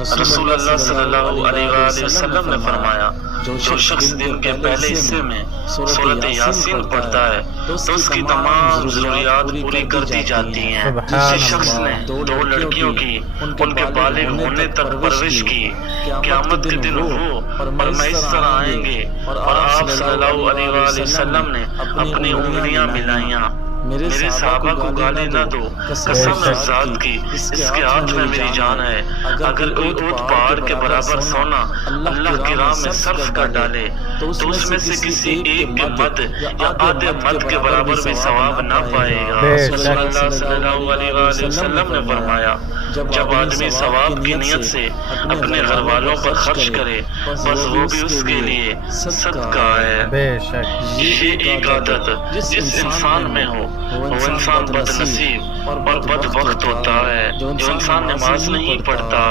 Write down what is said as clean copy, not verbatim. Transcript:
रसूलुल्लाह सल्लल्लाहु अलैहि वसल्लम ने फरमाया, जो शख्स दिन के पहले हिस्से में सूरत यासीन पढ़ता है तो उसकी तमाम जरूरियात पूरी कर दी जाती हैं। जिस शख्स ने 2 लड़कियों की उनके बालिग होने तक परवरिश की, क़यामत के दिन वो परमेश्वर आएंगे और आप सल्लल्लाहु अलैहि वसल्लम ने अपनी उंगलियां मिलाइयां, मेरे सहाबा को गाली न दो, कसम है ज़ात की इसके हाथ में मेरी जान है, अगर कोई ऊंट पहाड़ के बराबर सोना अल्लाह की राह में सर्फ कर डाले तो उसमें से किसी एक के मद या आधे मद के बराबर भी सवाब ना पाएगा। रसूलुल्लाह सल्लल्लाहु अलैहि वसल्लम ने फरमाया, जब आदमी सवाब की नियत से अपने घर वालों पर खर्च करे बस वो भी उसके लिए सदका है। ये एक आदत जिस इंसान में हो वो इंसान बदनसीब और बदबख्त होता है। जो इंसान नमाज नहीं पढ़ता